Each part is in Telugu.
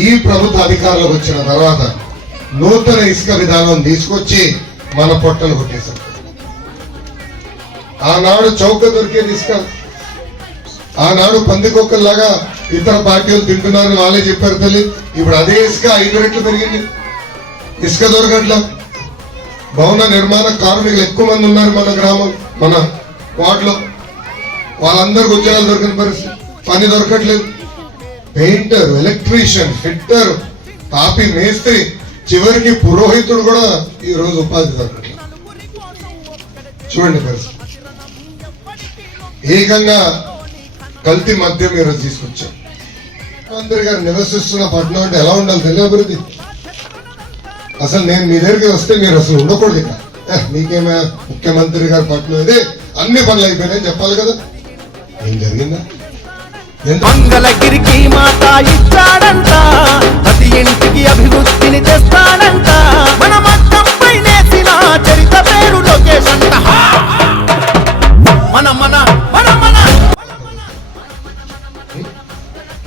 ఈ ప్రభుత్వ అధికారంలోకి వచ్చిన తర్వాత నూతన ఇసుక విధానం తీసుకొచ్చి మన పొట్టలు కొట్టేశారు. ఆనాడు చౌక దొరికేది ఇసుక. ఆనాడు పందికొక్కల్లాగా ఇతర పార్టీలు తింటున్నారని వాళ్ళే చెప్పారు తల్లి. ఇప్పుడు అదే ఇసుక ఐదు రెట్లు పెరిగింది. ఇసుక దొరకట్లా. భవన నిర్మాణ కార్మికులు ఎక్కువ మంది ఉన్నారు మన గ్రామం మన వార్డులో. వాళ్ళందరికీ ఉద్యోగాలు దొరికిన పరిస్థితి. పని దొరకట్లేదు. పెయింటర్ ఎలక్ట్రీషియన్ ఫిట్టర్ తాపి మేస్త్రి చివరికి పురోహితుడు కూడా ఈరోజు ఉపాధి దొరకట్ల చూడండి పరిస్థితి ఏకంగా కల్తీ మద్యం ఈరోజు తీసుకొచ్చాం. ముఖ్యమంత్రి గారు నివసిస్తున్న పట్టణం అంటే ఎలా ఉండాలి తెలియ అభివృద్ధి? అసలు నేను మీ దగ్గరికి వస్తే మీరు అసలు ఉండకూడదు ఇక ఏ, ముఖ్యమంత్రి గారి పట్టణం ఇది? అన్ని పనులు అయిపోయినాయి చెప్పాలి కదా. ఏం జరిగిందా? మంగళగిరికి మాట ఇచ్చాడంట. ప్రతి ఇంటికి అభివృద్ధిని తెస్తాడంట. మన మట్టంపై నేసిన చరిత పేరు లోకేష్ అంట. మన మన మన మన.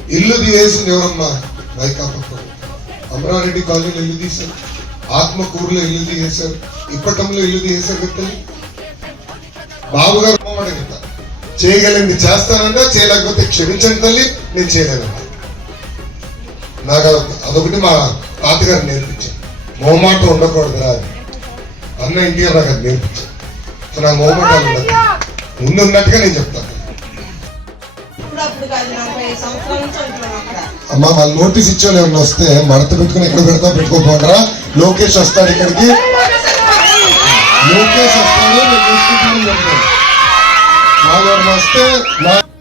ఇల్లు తీసేసింది ఎవరమ్మా? వైకాపా. అమరారెడ్డి కాలనీలో ఇల్లు తీశారు. ఆత్మకూరులో ఇల్లు తీసేశారు. ఇప్పటంలో ఇల్లు తీసేశారు కదా. బాబు గారు చేయగలిగింది. చేస్తానన్నా చేయలేకపోతే క్షమించండి తల్లి నేను చేయలేనన్నా నాకు అదొక- అదొకటి మా తాతగారు నేర్పించారు. మొహమాటం ఉండకూడదురా. అని అన్న ఇంటికి నాకు అది నేర్పించారు. సో నాకు మొహమాటాలు ఉండదు ముందు ఉన్నట్టుగా నేను చెప్తాను. అమ్మా వాళ్ళు నోటీస్ ఇచ్చే ఏమన్నా వస్తే మడత పెట్టుకుని ఎక్కడ పెడతా పెట్టుకోపోడరా. లోకేష్ వస్తాడు ఇక్కడికి. లోకేష్ వస్తాడు. నేను చూసుకుంటాను చెప్తాను వాళ్ళు ఎవరైనా వస్తే నా